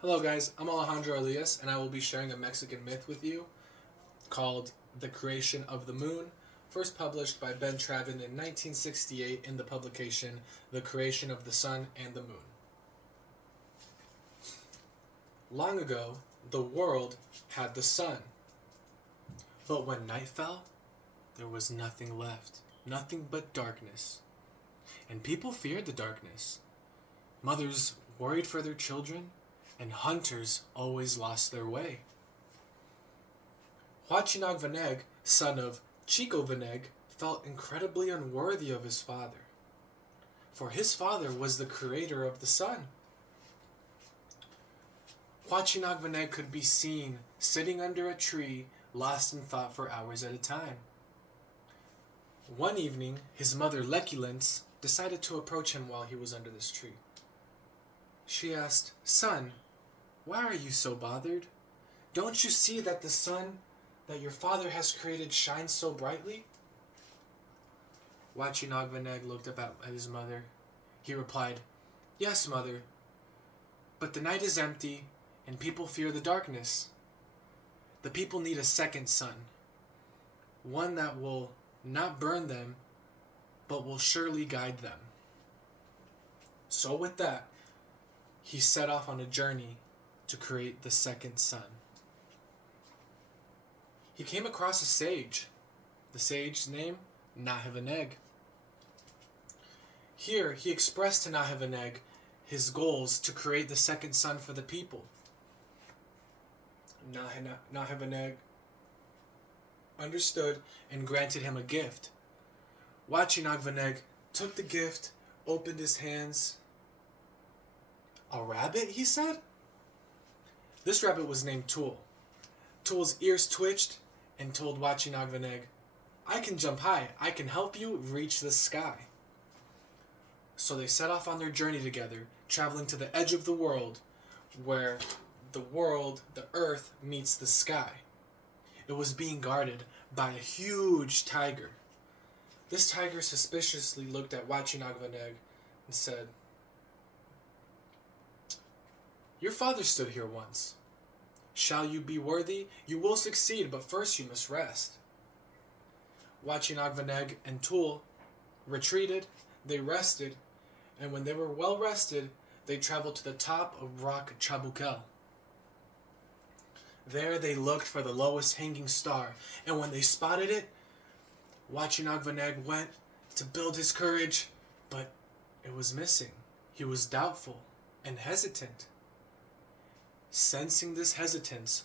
Hello guys, I'm Alejandro Elias and I will be sharing a Mexican myth with you called The Creation of the Moon, first published by Ben Travin in 1968 in the publication The Creation of the Sun and the Moon. Long ago, the world had the sun, but when night fell, there was nothing left, nothing but darkness. And people feared the darkness. Mothers worried for their children, and hunters always lost their way. Huachinag Veneg, son of Chico Veneg, felt incredibly unworthy of his father, for his father was the creator of the sun. Huachinag Veneg could be seen sitting under a tree, lost in thought for hours at a time. One evening, his mother Leculence decided to approach him while he was under this tree. She asked, "Son, why are you so bothered? Don't you see that the sun that your father has created shines so brightly?" Huachinag Veneg looked up at his mother. He replied, "Yes, mother, but the night is empty and people fear the darkness. The people need a second sun, one that will not burn them, but will surely guide them." So with that, he set off on a journey to create the second sun. He came across a sage. The sage's name, Nahevaneg. Here, he expressed to Nahevaneg his goals to create the second sun for the people. Nahevaneg understood and granted him a gift. Huachinag Veneg took the gift, opened his hands. "A rabbit?" he said. This rabbit was named Tool. Tool's ears twitched and told Huachinag Veneg, "I can jump high. I can help you reach the sky." So they set off on their journey together, traveling to the edge of the world, where the earth, meets the sky. It was being guarded by a huge tiger. This tiger suspiciously looked at Huachinag Veneg and said, "Your father stood here once. Shall you be worthy? You will succeed, but first you must rest." Huachinag Veneg and Tool retreated, they rested, and when they were well rested, they traveled to the top of Rock Chabukel. There they looked for the lowest hanging star, and when they spotted it, Huachinag Veneg went to build his courage, but it was missing. He was doubtful and hesitant. Sensing this hesitance,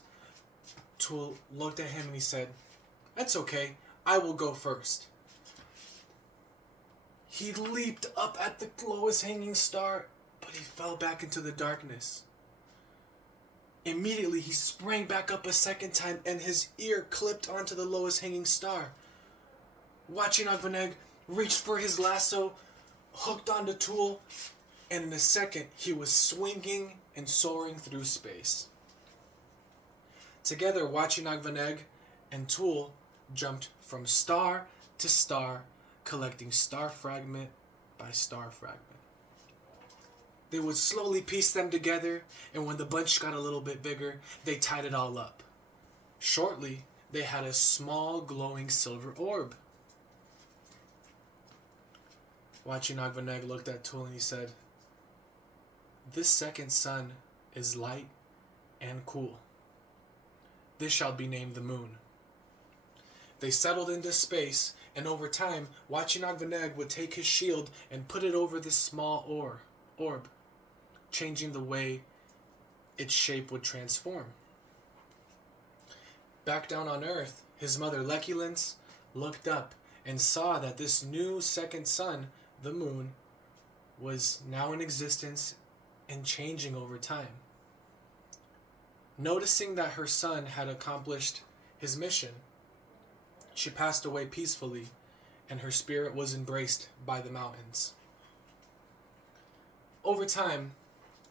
Tool looked at him and he said, "That's okay, I will go first." He leaped up at the lowest hanging star, but he fell back into the darkness. Immediately, he sprang back up a second time and his ear clipped onto the lowest hanging star. Huachinag Veneg reached for his lasso, hooked onto Tool, and in a second, he was swinging and soaring through space. Together, Huachinag Veneg and Tool jumped from star to star, collecting star fragment by star fragment. They would slowly piece them together, and when the bunch got a little bit bigger, they tied it all up. Shortly, they had a small glowing silver orb. Huachinag Veneg looked at Tool and he said, "This second sun is light and cool. This shall be named the moon." They settled into space, and over time, Huachinag Veneg would take his shield and put it over this small orb, changing the way its shape would transform. Back down on Earth, his mother Leculence looked up and saw that this new second sun, the moon, was now in existence and changing over time. Noticing that her son had accomplished his mission, she passed away peacefully, and her spirit was embraced by the mountains. Over time,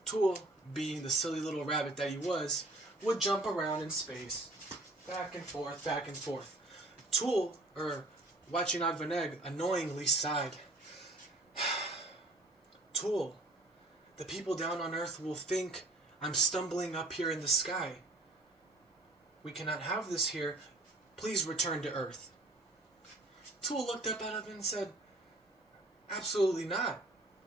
Tool, being the silly little rabbit that he was, would jump around in space, back and forth, back and forth. Huachinag Veneg annoyingly sighed. "Tool, the people down on Earth will think I'm stumbling up here in the sky. We cannot have this here. Please return to Earth. Tool looked up at him and said, absolutely not.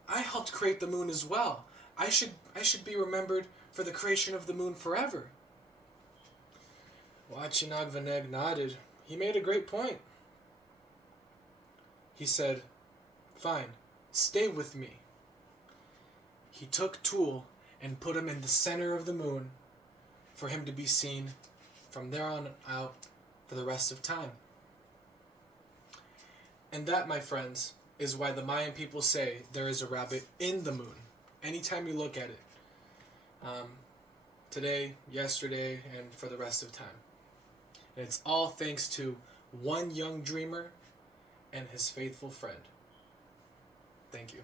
I helped create the moon as well. I should be remembered for the creation of the moon forever. Watching Agvaneg nodded. He made a great point. He said, fine, stay with me. He took Tool and put him in the center of the moon for him to be seen from there on out for the rest of time. And that, my friends, is why the Mayan people say there is a rabbit in the moon. Anytime you look at it. Today, yesterday, and for the rest of time. And it's all thanks to one young dreamer and his faithful friend. Thank you.